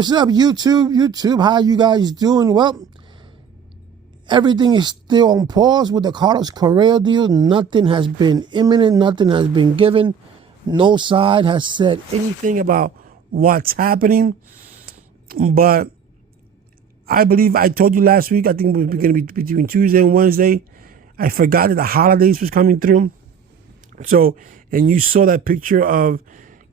what's up, YouTube? YouTube, how you guys doing? Well, everything is still on pause with the Carlos Correa deal. Nothing has been imminent. Nothing has been given. No side has said anything about what's happening. But I believe I told you last week, I think it was going to be between Tuesday and Wednesday. I forgot that the holidays was coming through. So, and you saw that picture of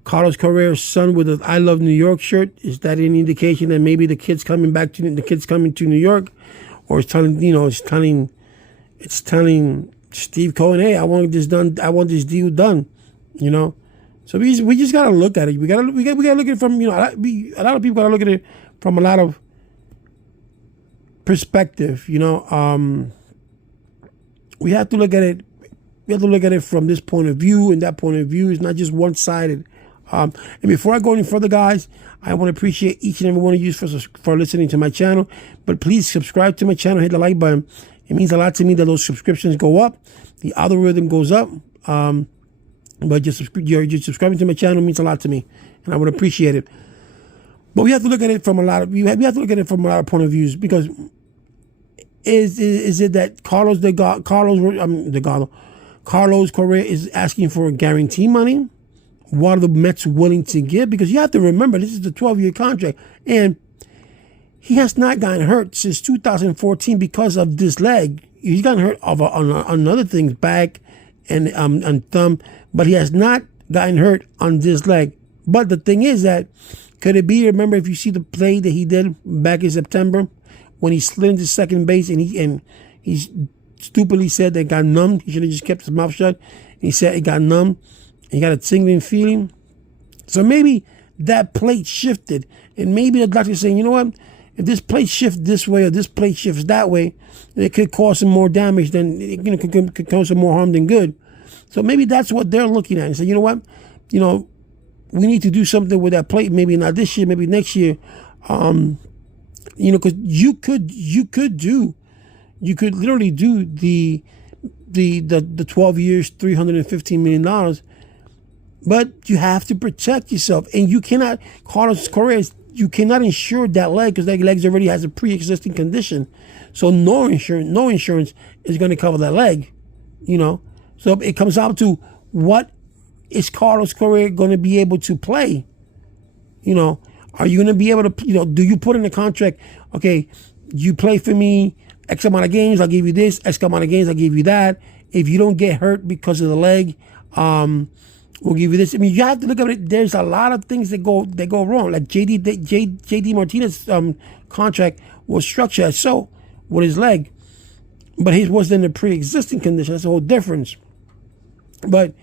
Carlos Correa's son with an "I Love New York" shirt. Is that any indication that maybe the kid's coming to New York, or it's telling Steve Cohen, hey, I want this done. I want this deal done. So we just gotta look at it. We gotta look at it from a lot of people gotta look at it from a lot of perspective. We have to look at it. We have to look at it from this point of view, and that point of view is not just one-sided. And before I go any further, guys, I want to appreciate each and every one of you for listening to my channel. But please subscribe to my channel, hit the like button. It means a lot to me that those subscriptions go up, the algorithm goes up. But just subscribing to my channel means a lot to me, and I would appreciate it. But we have to look at it from a lot of point of views, because is it that Carlos Correa is asking for guarantee money? What are the Mets willing to give? Because you have to remember, this is a 12-year contract, and he has not gotten hurt since 2014 because of this leg. He's gotten hurt on other things, back and thumb, but he has not gotten hurt on this leg. But the thing is that, could it be, remember, if you see the play that he did back in September when he slid into second base and he stupidly said that it got numb. He should have just kept his mouth shut. He said it got numb. He got a tingling feeling. So maybe that plate shifted, and maybe the doctor's saying, you know what? If this plate shifts this way or this plate shifts that way, it could cause some more damage than could cause some more harm than good. So maybe that's what they're looking at and say, you know what? We need to do something with that plate. Maybe not this year, maybe next year. Because you could literally do the 12 years, $315 million. But you have to protect yourself, and you cannot, Carlos Correa, you cannot insure that leg, because that leg already has a pre-existing condition. So no insurance is going to cover that leg. So it comes down to, what is Carlos Correa going to be able to play? Are you going to be able to, do you put in a contract, okay, you play for me X amount of games, I'll give you this, X amount of games, I'll give you that. If you don't get hurt because of the leg, we'll give you this. I mean, you have to look at it. There's a lot of things that go wrong. Like JD Martinez's contract was structured so with his leg, but his was in a pre-existing condition. That's a whole difference. But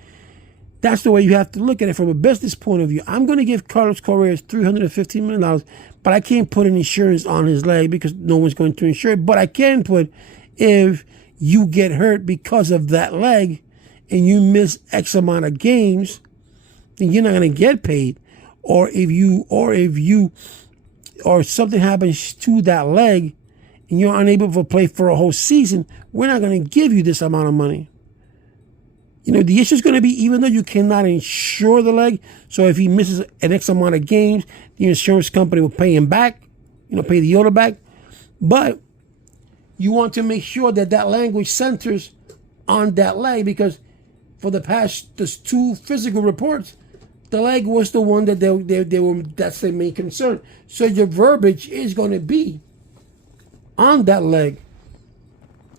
that's the way you have to look at it from a business point of view. I'm going to give Carlos Correa $315 million, but I can't put an insurance on his leg because no one's going to insure it. But I can put, if you get hurt because of that leg and you miss X amount of games, then you're not going to get paid. Or something happens to that leg and you're unable to play for a whole season, we're not going to give you this amount of money. The issue is going to be, even though you cannot insure the leg, so if he misses an X amount of games, the insurance company will pay him back, pay the owner back. But you want to make sure that language centers on that leg, because for the past two physical reports, the leg was the one that that's their main concern. So your verbiage is going to be on that leg.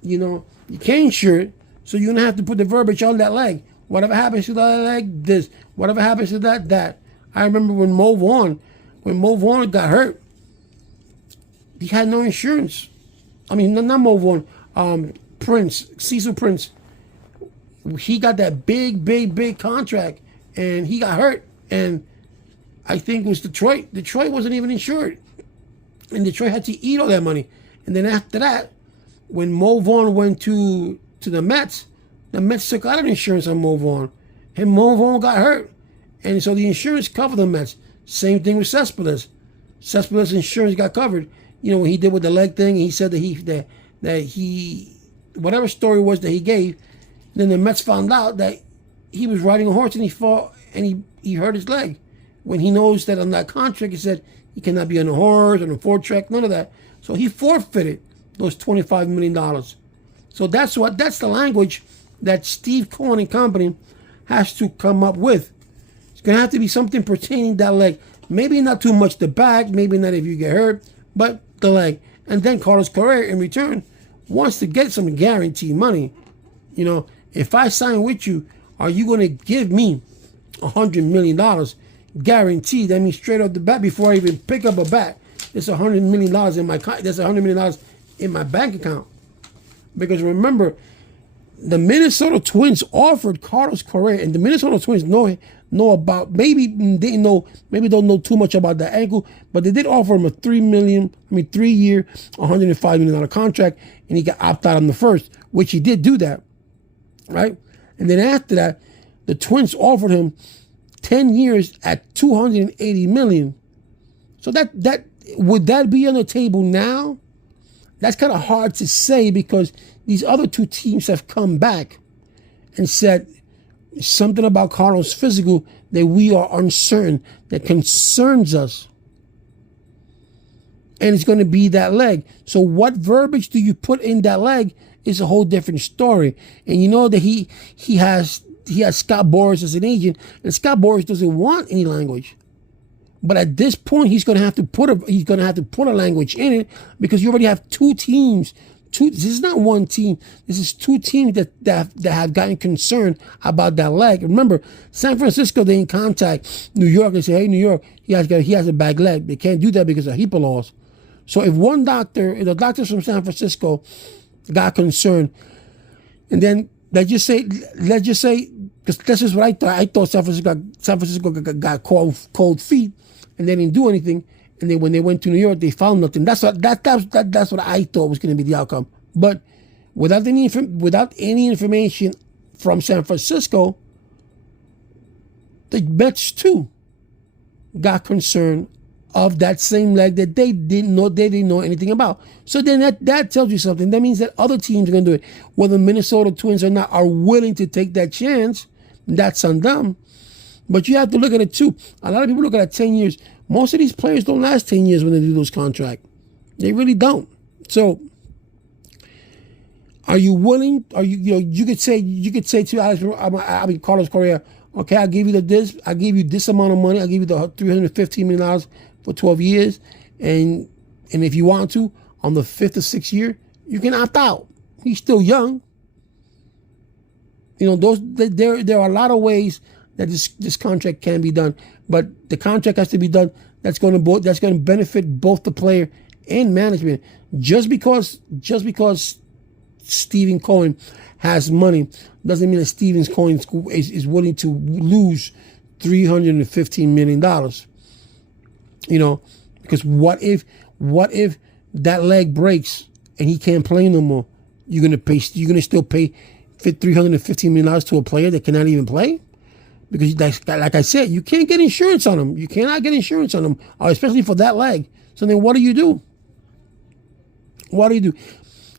You can't insure it. So you're going to have to put the verbiage on that leg. Whatever happens to that leg, this. Whatever happens to that. I remember when Mo Vaughn got hurt, he had no insurance. I mean, not Mo Vaughn, Cecil Prince. He got that big contract, and he got hurt. And I think it was Detroit. Detroit wasn't even insured. And Detroit had to eat all that money. And then after that, when Mo Vaughn went to the Mets took out an insurance on Mo Vaughn, and Mo Vaughn got hurt, and so the insurance covered the Mets. Same thing with Cespedes. Cespedes' insurance got covered. When he did with the leg thing, he said that he whatever story was that he gave, then the Mets found out that he was riding a horse and he fought and he hurt his leg. When he knows that on that contract, he said He cannot be on a horse, on a four-track, none of that. So he forfeited those $25 million. So that's the language that Steve Cohen and company has to come up with. It's going to have to be something pertaining to that leg. Maybe not too much the back, maybe not if you get hurt, but the leg. And then Carlos Correa, in return, wants to get some guaranteed money. You know, if I sign with you, are you going to give me $100 million guaranteed? That means straight off the bat, before I even pick up a bat, there's $100 million in my there's $100 million in my bank account. Because remember, the Minnesota Twins offered Carlos Correa, and the Minnesota Twins know about, maybe don't know too much about the ankle, but they did offer him a 3-year, $105 million contract, and he got opted out on the first, which he did do that, right? And then after that, the Twins offered him 10 years at $280 million. So that would that be on the table now? That's kind of hard to say, because these other two teams have come back and said something about Carlos' physical that we are uncertain, that concerns us. And it's going to be that leg. So what verbiage do you put in that leg is a whole different story. And you know that he has Scott Boras as an agent, and Scott Boras doesn't want any language. But at this point, he's going to have to put a language in it, because you already have two teams. This is not one team. This is two teams that have gotten concerned about that leg. Remember, San Francisco, they didn't contact New York and say, "Hey, New York, he has a bad leg." They can't do that because of HIPAA laws. So if the doctors from San Francisco got concerned, and then let's just say, because this is what I thought. I thought San Francisco got cold feet, and they didn't do anything. And then when they went to New York, they found nothing. That's what I thought was going to be the outcome. But without any information from San Francisco, the Mets too got concerned of that same leg that they didn't know anything about. So then that tells you something. That means that other teams are going to do it. Whether Minnesota Twins or not are willing to take that chance, that's on them. But you have to look at it too. A lot of people look at it 10 years. Most of these players don't last 10 years when they do those contracts. They really don't. So, are you willing? You could say to Carlos Correa, okay, I'll give you this amount of money. I'll give you the $315 million for 12 years, and if you want to, on the 5th or 6th year, you can opt out. He's still young. You know, there are a lot of ways that this contract can be done, but the contract has to be done that's going to benefit both the player and management. Just because Stephen Cohen has money doesn't mean that Stephen Cohen is willing to lose $315 million. You know, because what if that leg breaks and he can't play no more? You're gonna still pay $315 million to a player that cannot even play? Because, like I said, you can't get insurance on them. You cannot get insurance on them, especially for that leg. So then what do you do? What do you do?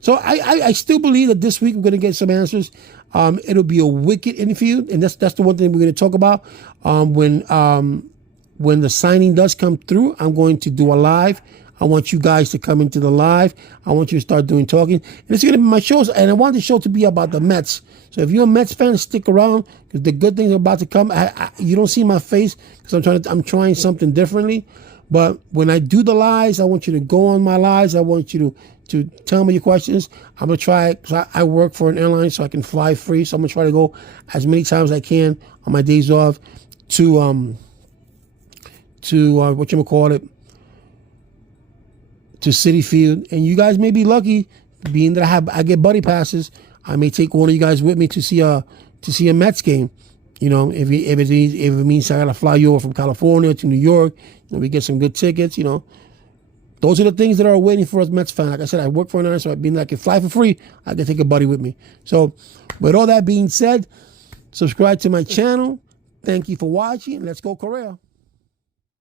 So I still believe that this week we're going to get some answers. It'll be a wicked infield, and that's the one thing we're going to talk about. When the signing does come through, I'm going to do a live. I want you guys to come into the live. I want you to start doing talking. And it's going to be my shows, and I want the show to be about the Mets. So if you're a Mets fan, stick around, because the good things are about to come. You don't see my face because I'm trying something differently. But when I do the lives, I want you to go on my lives. I want you to tell me your questions. I'm going to try, because I work for an airline, so I can fly free. So I'm going to try to go as many times as I can on my days off to Citi Field. And you guys may be lucky, being that I get buddy passes. I may take one of you guys with me to see a Mets game. You know, if it means I gotta fly you over from California to New York, we get some good tickets. You know, those are the things that are waiting for us Mets fans. Like I said, I work for an airline, so I mean, I can fly for free. I can take a buddy with me. So, with all that being said, subscribe to my channel. Thank you for watching. Let's go Correa.